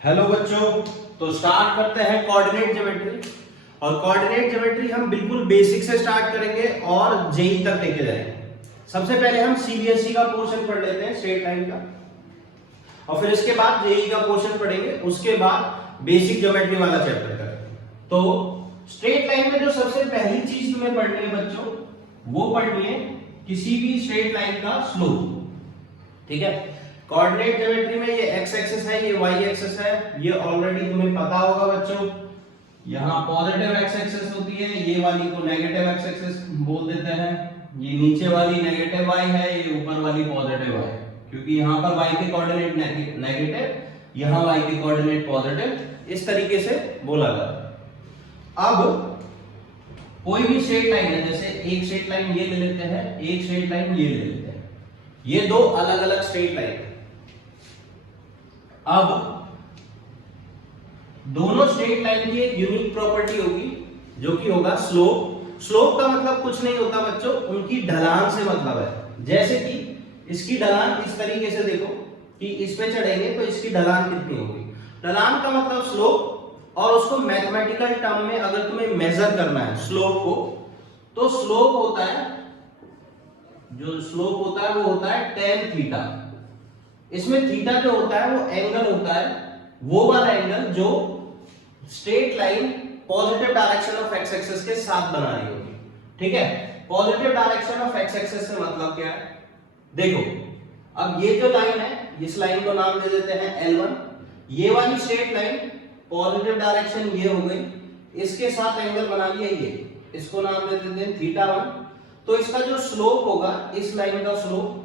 Hello बच्चों, तो start करते हैं कोऑर्डिनेट ज्योमेट्री। और कोऑर्डिनेट ज्योमेट्री हम बिल्कुल बेसिक से स्टार्ट करेंगे और जेई तक लेके जाएंगे। सबसे पहले हम सीबीएसई का पोर्शन पढ़ लेते हैं, स्ट्रेट लाइन का, और फिर इसके बाद जेई का पोर्शन पढ़ेंगे। उसके बाद बेसिक ज्योमेट्री वाला चैप्टर करेंगे। तो स्ट्रेट लाइन में जो सबसे पहली चीज तुम्हें पढ़नी है बच्चों, वो पढ़नी है किसी भी स्ट्रेट लाइन का स्लोप। ठीक है, कोऑर्डिनेट ज्योमेट्री में ये एक्स एक्सिस है, ये वाई एक्सिस है, ये ऑलरेडी तुम्हें पता होगा बच्चों। यहाँ पॉजिटिव एक्स एक्सिस होती है, ये वाली को नेगेटिव एक्स एक्सिस बोल देते हैं। ये नीचे वाली नेगेटिव वाई है, ये ऊपर वाली पॉजिटिव वाई, क्योंकि यहाँ पर वाई के कोऑर्डिनेट नेगेटिव, यहाँ वाई के कोऑर्डिनेट पॉजिटिव, इस तरीके से बोला जाता है। अब कोई भी स्ट्रेट लाइन है, जैसे एक स्ट्रेट लाइन ये ले लेते हैं, एक स्ट्रेट लाइन ये ले लेते हैं, ये दो अलग अलग स्ट्रेट लाइन है। अब दोनों स्ट्रेट लाइन की एक यूनिक प्रॉपर्टी होगी, जो कि होगा स्लोप। स्लोप का मतलब कुछ नहीं होता बच्चों, उनकी ढलान से मतलब है। जैसे कि इसकी ढलान इस तरीके से देखो कि इस पे चढ़ेंगे तो इसकी ढलान कितनी होगी। ढलान का मतलब स्लोप, और उसको मैथमेटिकल टर्म में अगर तुम्हें मेजर करना है स्लोप को, तो स्लोप होता है, जो स्लोप होता है वो होता है tan थीटा। इसमें थीटा जो होता है वो एंगल होता है, वो वाला एंगल जो straight line positive direction of x axis के साथ बना रही होगी। ठीक है, positive direction of x axis से मतलब क्या है, देखो अब ये जो लाइन है, इस लाइन को नाम दे देते हैं L1। ये वाली स्ट्रेट लाइन पॉजिटिव डायरेक्शन ये हो गई, इसके साथ एंगल बना लिया ये, इसको नाम दे देते हैं θ1। तो इसका जो स्लोप होगा, इस लाइन का स्लोप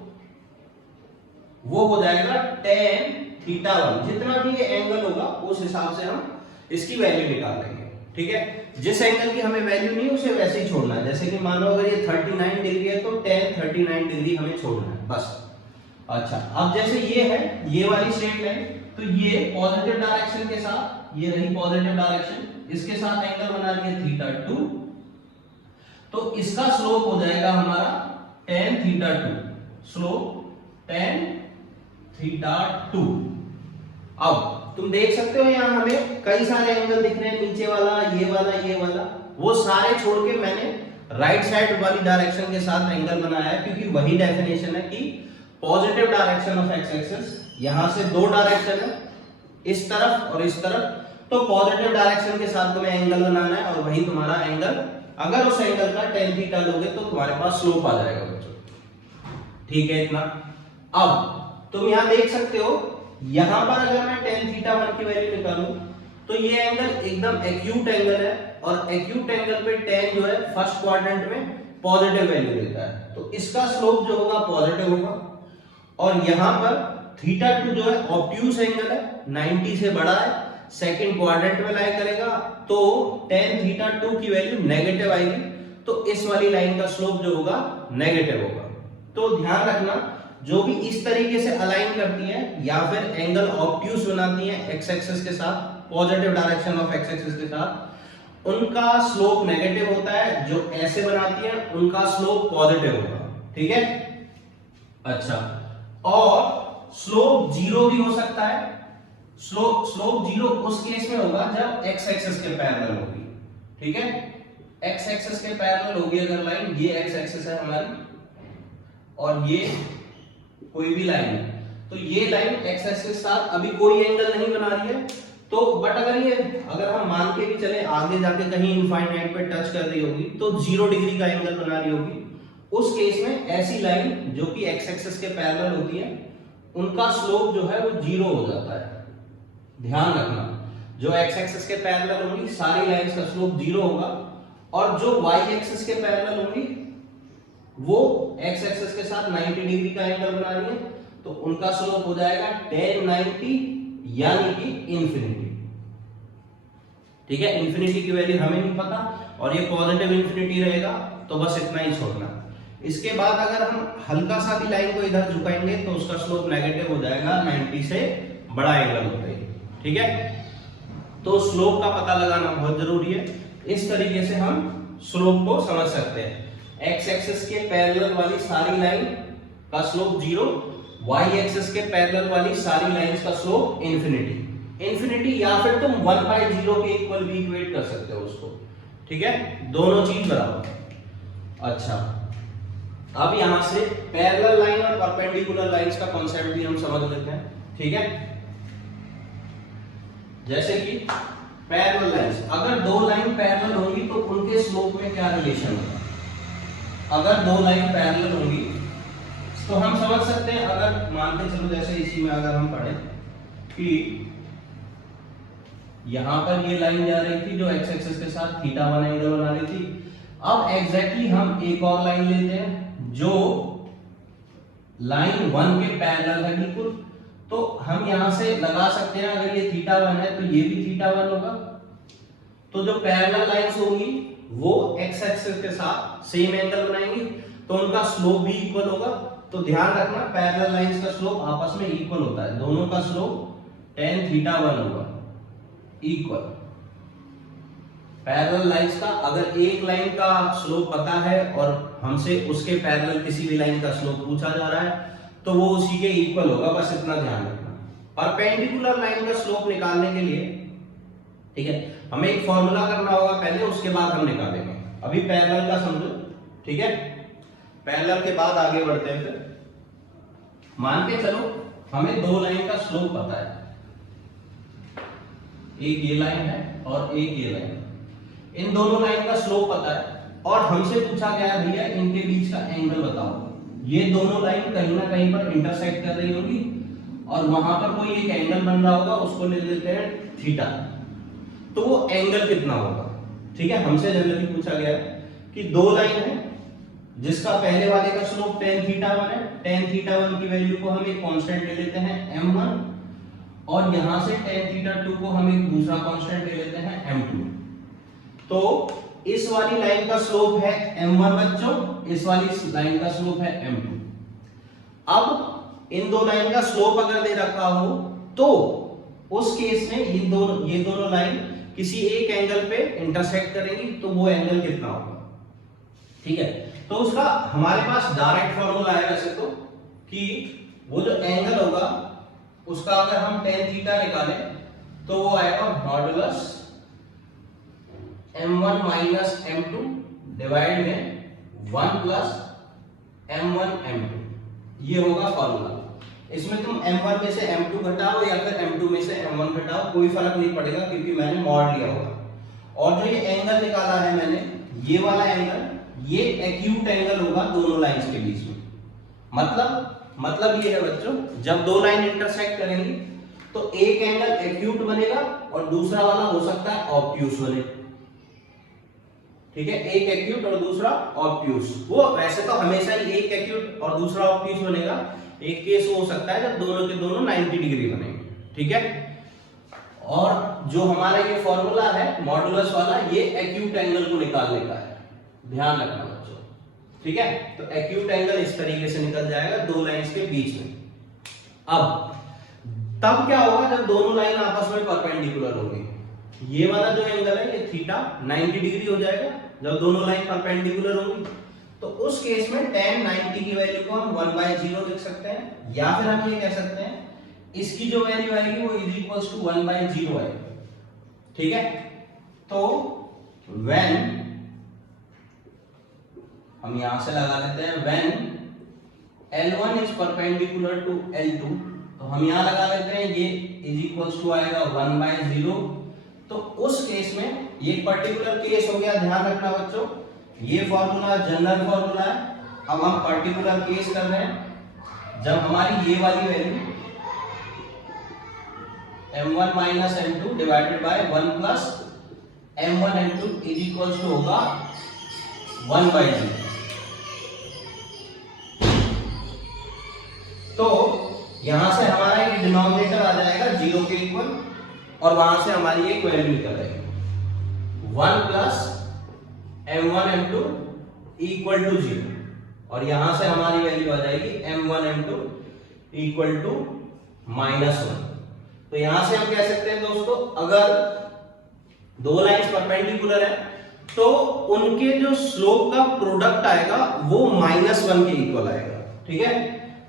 वो हो जाएगा tan θ1। जितना भी ये एंगल होगा उस हिसाब से हम इसकी वैल्यू निकाल लेंगे। ठीक है, जिस एंगल की हमें वैल्यू नहीं उसे वैसे ही छोड़ना है। जैसे कि मान लो अगर ये 39 डिग्री है तो tan 39 डिग्री हमें छोड़ना है बस। अच्छा, अब जैसे ये है, ये वाली स्ट्रेट लाइन, तो ये पॉजिटिव डायरेक्शन के साथ, ये रही पॉजिटिव डायरेक्शन, इसके साथ एंगल बना लिए θ2, तो इसका स्लोप हो जाएगा हमारा tan θ2, स्लोप tan θ2। अब तुम देख सकते हो यहाँ हमें कई सारे एंगल दिख रहे हैं, नीचे वाला, ये वाला, ये वाला, वो सारे छोड़ के मैंने राइट साइड वाली डायरेक्शन के साथ एंगल बनाया है, क्योंकि वही डेफिनेशन है कि positive direction of x axis, यहां से दो डायरेक्शन है, इस तरफ और इस तरफ, तो पॉजिटिव डायरेक्शन के साथ तुम्हें एंगल बनाना है, और वही तुम्हारा एंगल, अगर उस एंगल का tan थीटा लोगे तो तुम्हारे पास स्लोप आ जाएगा बच्चों। ठीक है, इतना। अब तुम यहां देख सकते हो, यहां पर अगर मैं tan θ1 की वैल्यू निकालूं तो ये एंगल एकदम एक्यूट एंगल है, और एक्यूट एंगल पे tan जो है फर्स्ट क्वाड्रेंट में पॉजिटिव वैल्यू देता है, तो इसका स्लोप जो होगा पॉजिटिव होगा। और यहां पर θ2 जो है ऑब्ट्यूज एंगल है, 90 से बड़ा है, सेकंड क्वाड्रेंट में लाई करेगा, तो tan θ2 की वैल्यू नेगेटिव आएगी, तो इस वाली लाइन का स्लोप जो होगा नेगेटिव होगा। तो ध्यान रखना, जो भी इस तरीके से अलाइन करती हैं या फिर एंगल ऑब्ट्यूज बनाती हैं एक्स एक्सिस के साथ, positive direction of x axis के साथ, उनका स्लोप नेगेटिव होता है। जो ऐसे बनाती हैं उनका स्लोप पॉजिटिव होगा। ठीक है, अच्छा, और स्लोप जीरो भी हो सकता है। स्लोप जीरो उस केस में होगा जब एक्स एक्सिस के पैरेलल होगी। ठीक है, एक्स एक्सिस के पैरेलल होगी अगर लाइन, ये एक्स एक्सिस है हमारी और ये कोई भी लाइन है, तो ये लाइन एक्स एक्सिस के साथ अभी कोई एंगल नहीं बना रही है, तो बट अगर हम मान के भी चले आगे जाके कहीं इनफाइनाइट पे टच कर रही होगी तो 0 डिग्री का एंगल बना रही होगी, उस केस में ऐसी लाइन जो कि एक्स एक्सिस के पैरेलल होती है, उनका स्लोप जो है वो 0 हो जाता है। ध्यान रखना, जो एक्स एक्सिस के पैरेलल होंगी सारी लाइंस का स्लोप 0 होगा, और जो वाई एक्सिस के पैरेलल होंगी वो एक्स एक्सिस के साथ 90 डिग्री का एंगल बना रही है, तो उनका स्लोप हो जाएगा tan 90 यानी कि इंफिनिटी। ठीक है, इंफिनिटी की वैल्यू हमें नहीं पता, और ये पॉजिटिव इंफिनिटी रहेगा, तो बस इतना ही छोड़ना। इसके बाद अगर हम हल्का सा भी लाइन को इधर झुकाएंगे तो उसका स्लोप नेगेटिव हो जाएगा 90 से बड़ा एंगल होता है। ठीक है, तो स्लोप का पता लगाना बहुत जरूरी है। इस तरीके से हम स्लोप को समझ सकते हैं। एक्स एक्सिस के पैरेलल वाली सारी लाइन का स्लोप 0, वाई एक्सिस के पैरेलल वाली सारी लाइंस का स्लोप इंफिनिटी। इंफिनिटी, या फिर तुम 1/0 के इक्वल भी इक्वेट कर सकते हो उसको, ठीक है, दोनों चीज बराबर। अच्छा, अब यहां से पैरेलल लाइन और परपेंडिकुलर लाइंस का कॉन्सेप्ट भी हम समझ लेते हैं, ठीक है। जैसे कि पैरेलल लाइंस, अगर दो लाइन पैरेलल होंगी तो उनके स्लोप में क्या रिलेशन होगा। अगर दो लाइन पैरेलल होंगी तो हम समझ सकते हैं, अगर मानते चलो जैसे इसी में अगर हम पढ़ें कि यहां पर ये लाइन जा रही थी जो एक्स एक्सिस के साथ θ1 एंगल बना रही थी। अब एग्जैक्टली हम एक और लाइन लेते हैं जो लाइन 1 के पैरेलल है बिल्कुल, तो हम यहां से लगा सकते हैं, अगर ये θ1 है तो ये भी θ1 होगा। तो जो पैरेलल लाइंस होंगी वो एक्स एक्सिस के साथ सेम एंगल बनाएंगी, तो उनका स्लोप भी इक्वल होगा। तो ध्यान रखना, पैरेलल लाइंस का स्लोप आपस में इक्वल होता है, दोनों का स्लोप tan θ1 होगा इक्वल। पैरेलल लाइंस का अगर एक लाइन का स्लोप पता है और हमसे उसके पैरेलल किसी भी लाइन का स्लोप पूछा जा रहा है तो वो उसी के इक्वल होगा, बस इतना ध्यान रखना। परपेंडिकुलर लाइन का स्लोप निकालने के लिए, ठीक है, हमें एक फॉर्मूला करना होगा पहले, उसके बाद हम निकालेंगे। अभी पैरेलल का समझो, ठीक है, पैरेलल के बाद आगे बढ़ते हैं। फिर मान के चलो हमें दो लाइन का स्लोप पता है, एक ये लाइन है और एक ये लाइन, इन दोनों लाइन का स्लोप पता है और हमसे पूछा गया है भैया इनके बीच का एंगल बताओ। ये दोनों लाइन कहीं ना कहीं पर इंटरसेक्ट कर रही होगी और वहां पर कोई एक एंगल बन रहा होगा, उसको ले लेते हैं थीटा। तो वो एंगल कितना होगा, ठीक है, हमसे जनरली पूछा गया है कि दो लाइन है जिसका पहले वाले का स्लोप tan θ1 है, tan θ1 की वैल्यू को हम एक कांस्टेंट ले लेते हैं m1 और यहां से tan θ2 को हम एक दूसरा कांस्टेंट ले लेते हैं m2। तो इस वाली लाइन का स्लोप है m1 बच्चों, इस वाली लाइन का स्लोप है m2। अब इन दो लाइन का स्लोप अगर दे रखा हो तो उस केस में ये दोनों लाइन किसी एक एंगल पे इंटरसेक्ट करेंगी, तो वो एंगल कितना होगा, ठीक है। तो उसका हमारे पास डायरेक्ट फॉर्मूला है वैसे तो, कि वो जो एंगल होगा उसका अगर हम tan थीटा निकालें तो वो आएगा modulus m1 minus m2 divide में 1 प्लस m1 m2, ये होगा फॉर्मूला। इसमें तुम m1 में से m2 घटाओ या फिर m2 में से m1 घटाओ, कोई फर्क नहीं पड़ेगा क्योंकि मैंने मॉड लिया होगा। और जो ये एंगल निकाला है मैंने, ये वाला एंगल, ये एक्यूट एंगल होगा दोनों लाइंस के बीच में। मतलब ये है बच्चों, जब दो लाइन इंटरसेक्ट करेंगी तो एक एंगल एक्यूट बनेगा और दूसरा वाला हो सकता है ऑब्ट्यूस बने, ठीक है, एक एक्यूट और दूसरा ऑब्ट्यूस। वो वैसे तो हमेशा ही एक एक्यूट और दूसरा ऑब्ट्यूस बनेगा, एक केस हो सकता है जब दोनों के दोनों 90 डिग्री बनेंगे, ठीक है। और जो हमारा ये फॉर्मूला है मॉडुलस वाला, ये एक्यूट एंगल को निकालने का है, ध्यान रखना बच्चों, ठीक है। तो एक्यूट एंगल इस तरीके से निकल जाएगा दो लाइंस के बीच में। अब तब क्या होगा जब दोनों लाइन आपस में परपेंडिकुलर होंगी, ये वाला जो एंगल है ये थीटा 90 डिग्री हो जाएगा जब दोनों लाइन परपेंडिकुलर होंगी। तो उस केस में tan 90 की वैल्यू को हम 1/0 लिख सकते हैं, या फिर हम ये कह सकते हैं इसकी जो वैल्यू आएगी वो इज इक्वल्स टू 1/0 आएगी, ठीक है। तो when हम यहां से लगा लेते हैं when L1 is perpendicular to L2, तो हम यहां लगा लेते हैं ये इज इक्वल्स टू आएगा 1/0। तो उस केस में ये पर्टिकुलर केस हो गया, ध्यान रखना बच्चों, ये फॉर्मूला जनरल फॉर्मूला है। अब हम पर्टिकुलर केस कर रहे हैं जब हमारी ये वाली value m1 minus m2 divided by 1 plus m1 m2 is equals to होगा 1/0। तो यहां से हमारा ये डिनोमिनेटर आ जाएगा 0 के इक्वल और वहां से हमारी एक वैल्यू निकल आएगी 1 plus m1 m2 equal to 0 और यहां से हमारी वैल्यू आ जाएगी m1 m2 इक्वल टू -1। तो यहां से हम कह सकते हैं दोस्तों, अगर दो लाइंस परपेंडिकुलर है तो उनके जो स्लोप का प्रोडक्ट आएगा वो -1 के इक्वल आएगा, ठीक है।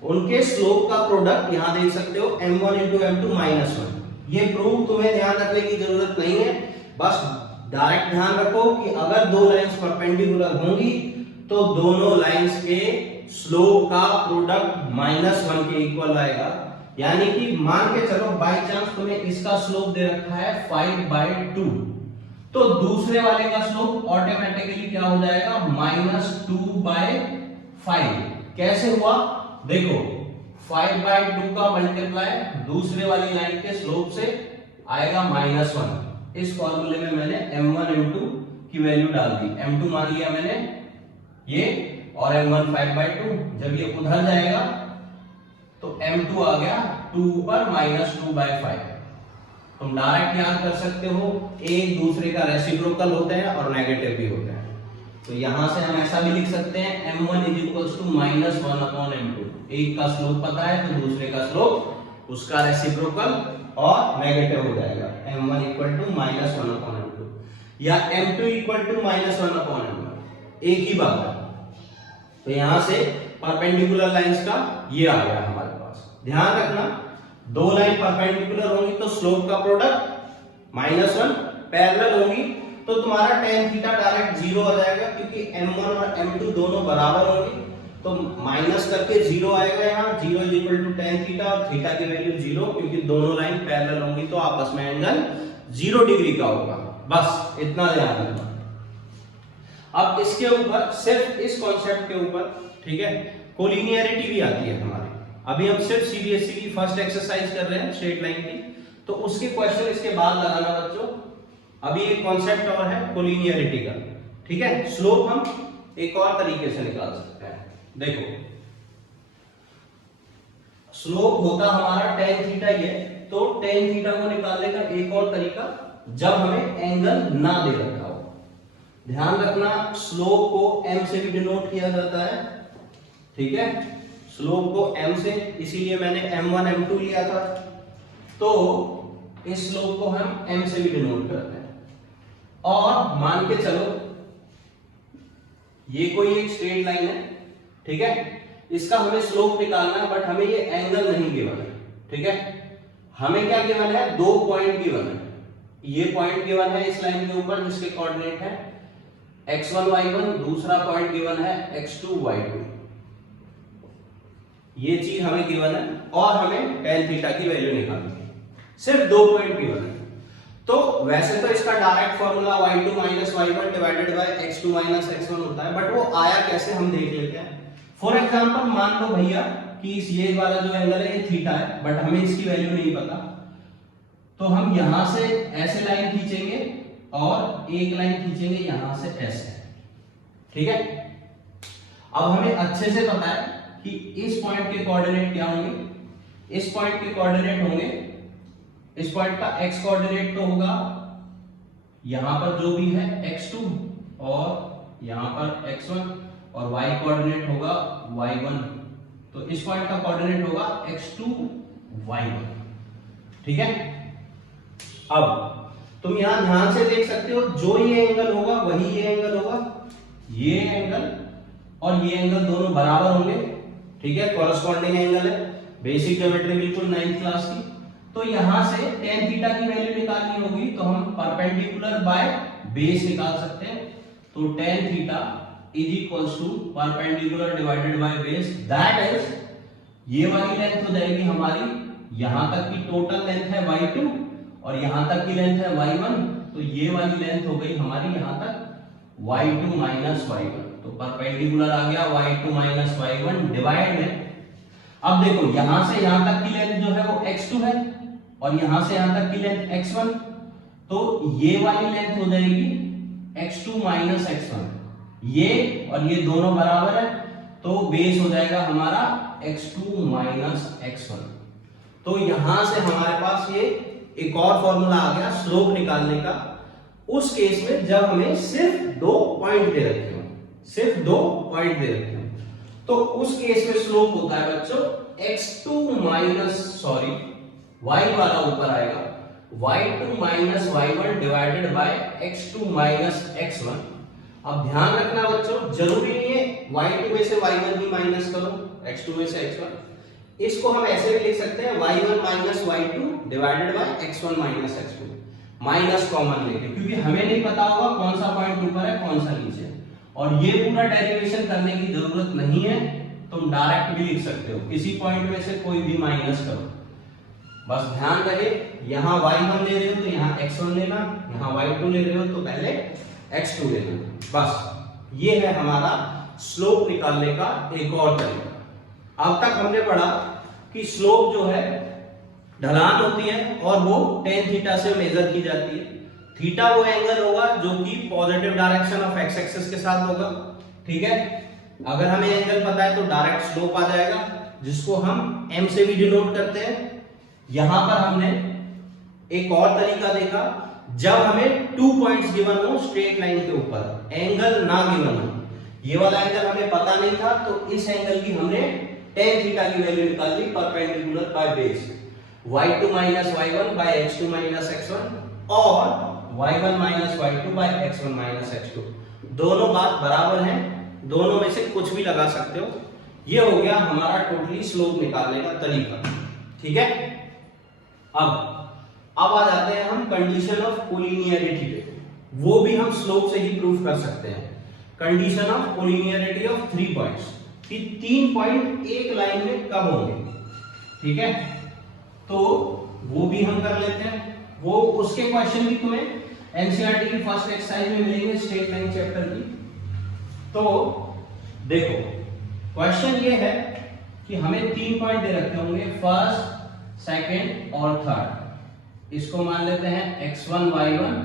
उनके स्लोप का प्रोडक्ट यहां देख सकते हो m1 into m2 -1। ये प्रूफ तुम्हें ध्यान रखने की जरूरत नहीं है, बस डायरेक्ट ध्यान रखो कि अगर दो लाइंस परपेंडिकुलर होंगी तो दोनों लाइंस के स्लोप का प्रोडक्ट -1 के इक्वल आएगा। यानी कि मान के चलो बाय चांस तुम्हें इसका स्लोप दे रखा है 5/2, तो दूसरे वाले का स्लोप ऑटोमेटिकली क्या हो जाएगा -2/5। कैसे हुआ देखो, 5/2 का मल्टीप्लाई दूसरे वाली लाइन के स्लोप से आएगा -1। इस फॉर्मूले में मैंने m1 m2 की वैल्यू डाल दी, m2 मान लिया मैंने ये, और m1 5/2। जब ये उधर जाएगा तो m2 आ गया 2 ऊपर -2/5। तुम डायरेक्ट याद कर सकते हो, एक दूसरे का रेसिप्रोकल होते हैं और नेगेटिव भी होते हैं। तो यहां से हम ऐसा भी लिख सकते हैं m1 = -1/m2। एक का स्लोप पता है तो दूसरे का स्लोप उसका रेसिप्रोकल और नेगेटिव हो जाएगा, m1 = -1/m2 या m2 = -1/m1, एक ही बात है। तो यहां से परपेंडिकुलर लाइंस का ये आ गया हमारे पास। ध्यान रखना, दो लाइन परपेंडिकुलर होंगी तो स्लोप का प्रोडक्ट -1, पैरेलल होंगी तो तुम्हारा tan थीटा डायरेक्ट 0 आ जाएगा, क्योंकि m1 और m2 दोनों बराबर होंगे तो माइनस करके 0 आएगा। यहाँ 0 = tan थीटा और थीटा की वैल्यू 0, क्योंकि दोनों लाइन पैरेलल होंगी तो आपस में एंगल 0 डिग्री का होगा। बस इतना ध्यान रखना। अब इसके ऊपर, सिर्फ इस कॉन्सेप्ट के ऊपर, ठीक है, कोलिनियरिटी भी आती है हमारी। अभी हम सिर्फ सीबीएसई की फर्स्ट एक्सरसाइज कर रहे हैं स्ट्रेट लाइन की, तो उसके क्वेश्चन इसके बाद लगाना बच्चों। अभी एक कॉन्सेप्ट और है कोलिनियरिटी का, ठीक है। स्लोप हम एक और तरीके से निकाल सकते हैं। देखो, स्लोप होता हमारा tan थीटा, ये तो tan थीटा को निकालने का एक और तरीका, जब हमें एंगल ना दे रखा हो। ध्यान रखना, स्लोप को m से भी डिनोट किया जाता है, ठीक है, स्लोप को m से, इसीलिए मैंने m1 m2 लिया था। तो इस स्लोप को हम m से भी डिनोट करते हैं। और मान के चलो ये कोई एक स्ट्रेट लाइन है, ठीक है, इसका हमें स्लोप निकालना है, बट हमें ये एंगल नहीं गिवन है, ठीक है। हमें क्या गिवन है, दो पॉइंट गिवन है। ये पॉइंट गिवन है इस लाइन के ऊपर जिसके कोऑर्डिनेट है x1 y1, दूसरा पॉइंट गिवन है x2 y2। ये चीज हमें गिवन है और हमें tan थीटा की वैल्यू निकालनी है। सिर्फ दो पॉइंट गिवन है। तो वैसे तो इसका direct formula y2 - y1 divided by x2 - x1 होता है, बट वो आया कैसे हम देख लेते हैं। फॉर एग्जांपल मान लो भैया कि इस ये वाला जो एंगल है ये थीटा है, बट हमें इसकी वैल्यू नहीं पता, तो हम यहां से ऐसे लाइन खींचेंगे और एक लाइन खींचेंगे यहां से ऐसे, ठीक है। अब हमें अच्छे से पता है कि इस पॉइंट के कोऑर्डिनेट क्या होंगे, इस पॉइंट के कोऑर्डिनेट होंगे, इस पॉइंट का x कोऑर्डिनेट तो होगा यहां पर जो भी है x2, और यहां पर x1, और y कोऑर्डिनेट होगा y1, तो इस पॉइंट का कोऑर्डिनेट होगा x2 y1, ठीक है। अब तुम यहां ध्यान से देख सकते हो, जो ये एंगल होगा वही ये एंगल होगा, ये एंगल और ये एंगल दोनों बराबर होंगे, ठीक है, कॉरस्पॉन्डिंग एंगल है। बेसिक ज्योमेट्री बिल्कुल 9th क्लास की। तो यहां से tan थीटा की वैल्यू निकालनी होगी, तो हम परपेंडिकुलर बाय बेस निकाल सकते हैं। तो tan theta = perpendicular divided by base, that is ये वाली लेंथ हो जाएगी हमारी, यहां तक की टोटल लेंथ है y2 और यहां तक की लेंथ है y1, तो ये वाली लेंथ हो गई हमारी यहां तक y2 - y1। तो परपेंडिकुलर आ गया y2 - y1 डिवाइड में। अब देखो यहां से यहां तक की लेंथ जो है वो x2 है और यहां से यहां तक की लेंथ x1, तो ये वाली लेंथ हो जाएगी x2 - x1, ये और ये दोनों बराबर है, तो बेस हो जाएगा हमारा x2 - x1। तो यहां से हमारे पास ये एक और फॉर्मूला आ गया स्लोप निकालने का, उस केस में जब हमें सिर्फ दो पॉइंट दे रखे हो, सिर्फ दो पॉइंट दे रखे हो, तो उस केस में स्लोप होता है बच्चों y वाला ऊपर आएगा y2 - y1 divided by x2 - x1। अब ध्यान रखना बच्चों, जरूरी नहीं है y2 में से y1 ही माइनस करो, x2 में से x1, इसको हम ऐसे भी लिख सकते हैं y1 minus y2 divided bye x1 minus x2, minus common लेके, क्योंकि हमें नहीं पता होगा कौन सा पॉइंट ऊपर है कौन सा नीचे है। और ये पूरा डेरिवेशन करने की जरूरत नहीं है, तुम डायरेक्ट भी लिख सकते हो, किसी पॉइंट में से कोई भी माइनस करो। बस ध्यान रहे यहाँ y1 ले रहे हो तो यहाँ x1 लेना, यहाँ y2 ले रहे हो तो पहले x2 लेना। बस ये है हमारा स्लोप निकालने का एक और तरीका। अब तक हमने पढ़ा कि स्लोप जो है ढलान होती है और वो tan थीटा से मेजर की जाती है। थीटा वो एंगल होगा जो कि positive direction of x axis के साथ होगा, ठीक है। अगर हमें एंगल पता है तो डायरेक्ट स्लोप आ जाएगा, जिसको हम m से भी डिनोट करते हैं। यहां पर हमने एक और तरीका देखा, जब हमें 2 पॉइंट्स गिवन हो स्ट्रेट लाइन के ऊपर, एंगल ना गिवन हो, ये वाला एंगल हमें पता नहीं था तो इस एंगल की हमने tan थीटा की वैल्यू निकाल ली perpendicular by base, y2 minus y1 by x2 minus x1 और y1 minus y2 bye x1 minus x2। दोनों बात बराबर हैं, दोनों में से कुछ भी लगा सकते हो। ये हो गया हमारा टोटली स्लोप निकालने का तरीका, ठीक है। अब आ जाते हैं हम कंडीशन ऑफ कोलिनियरिटी पे, वो भी हम स्लोप से ही प्रूव कर सकते हैं। Condition of collinearity of 3 points, कि 3 पॉइंट एक लाइन में कब होंगे, ठीक है। तो वो भी हम कर लेते हैं, वो उसके क्वेश्चन भी तुम्हें एनसीईआरटी की फर्स्ट एक्सरसाइज में मिलेंगे स्ट्रेट लाइन चैप्टर की। तो देखो क्वेश्चन ये है कि हमें 3 पॉइंट दे रखे होंगे, फर्स्ट, सेकंड और थर्ड। इसको मान लेते हैं x1 y1,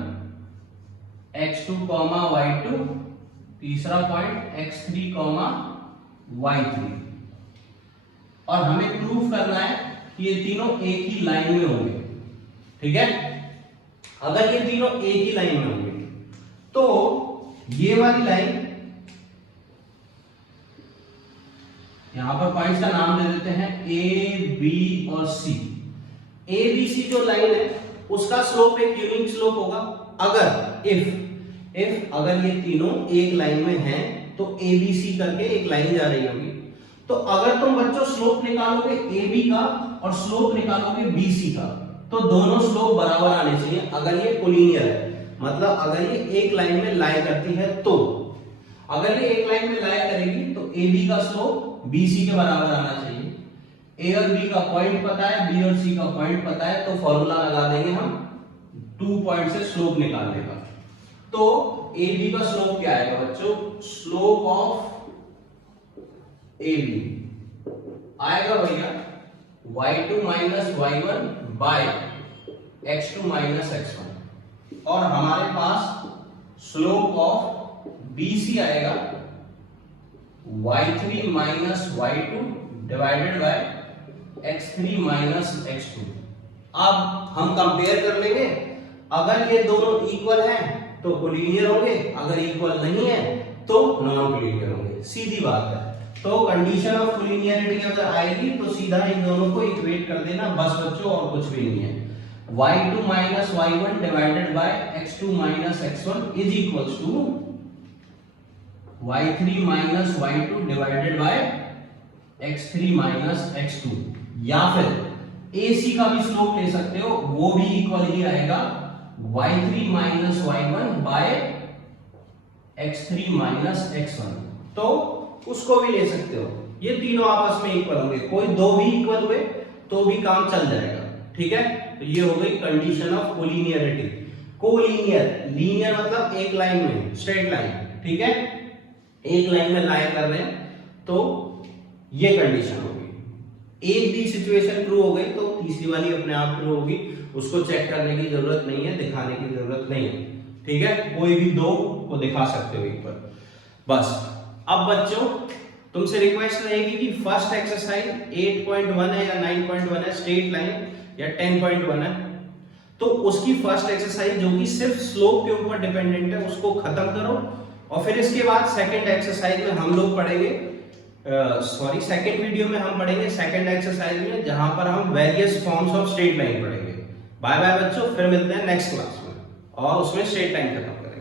x2 y2, तीसरा पॉइंट x3 y3। और हमें प्रूफ करना है कि ये तीनों एक ही लाइन में होंगे, ठीक है। अगर ये तीनों एक ही लाइन में होंगे तो ये वाली लाइन, यहां पर पॉइंट्स का नाम दे देते हैं ए बी और सी। ए बी सी जो लाइन है उसका स्लोप एक यूनिक स्लोप होगा। अगर इफ अगर ये तीनों एक लाइन में हैं तो ए बी सी करके एक लाइन जा रही होगी। तो अगर तुम बच्चों स्लोप निकालोगे ए बी का और स्लोप निकालोगे बी सी का, तो दोनों स्लोप बराबर आने चाहिए अगर ये कोलिनियर है, मतलब अगर ये एक लाइन में लाई करती है। तो अगर ये एक लाइन में लाई करेगी तो ए बी का स्लोप बी सी के बराबर आना चाहिए। ए और बी का पॉइंट पता है, बी और सी का पॉइंट पता है, तो फॉर्मूला लगा देंगे हम 2 पॉइंट से स्लोप निकालने का। तो ए बी का स्लोप क्या आएगा बच्चों, स्लोप ऑफ ए बी आएगा भैया y2 minus y1 by x2 minus x1, और हमारे पास स्लोप ऑफ BC आएगा y3 minus y2 divided by x3 minus x2। अब हम कंपेयर कर लेंगे, अगर ये दोनों इक्वल हैं तो कोलिनियर होंगे, अगर इक्वल नहीं है तो नॉन कोलिनियर होंगे, सीधी बात है। तो कंडीशन ऑफ कोलिनियरिटी अगर आएगी तो सीधा इन दोनों को इक्वेट कर देना बस बच्चों, और कुछ भी नहीं है। y2 minus y1 divided by x2 minus x1 is equals to y3 minus y2 divided by x3 minus x2। या फिर AC का भी स्लोप ले सकते हो, वो भी इक्वल ही रहेगा y3 minus y1 bye x3 minus x1, तो उसको भी ले सकते हो। ये तीनों आपस में इक्वल होंगे, कोई दो भी इक्वल हुए तो भी काम चल जाएगा, ठीक है। तो ये हो गई condition of collinearity. Collinear, linear मतलब एक लाइन में, स्ट्रेट लाइन, ठीक है, एक लाइन में लाइन कर रहे हैं, तो ये कंडीशन होगी। एक भी सिचुएशन ट्रू हो गई तो तीसरी वाली अपने आप ट्रू होगी, उसको चेक करने की जरूरत नहीं है, दिखाने की जरूरत नहीं है, ठीक है। कोई भी दो को दिखा सकते हो एक बार बस। अब बच्चों तुमसे रिक्वेस्ट रहेगी कि फर्स्ट एक्सरसाइज 8.1 है या 9.1 है, स्ट्रेट लाइन या 10.1 है, तो उसकी फर्स्ट एक्सरसाइज जो कि सिर्फ स्लोप के ऊपर डिपेंडेंट है उसको खत्म करो। और फिर इसके बाद सेकंड एक्सरसाइज में हम लोग पढ़ेंगे, सेकंड वीडियो में हम पढ़ेंगे सेकंड एक्सरसाइज में, जहां पर हम various forms of straight line पढ़ेंगे। बाय बाय बच्चों, फिर मिलते हैं नेक्स्ट क्लास में और उसमें स्ट्रेट लाइन खत्म करेंगे।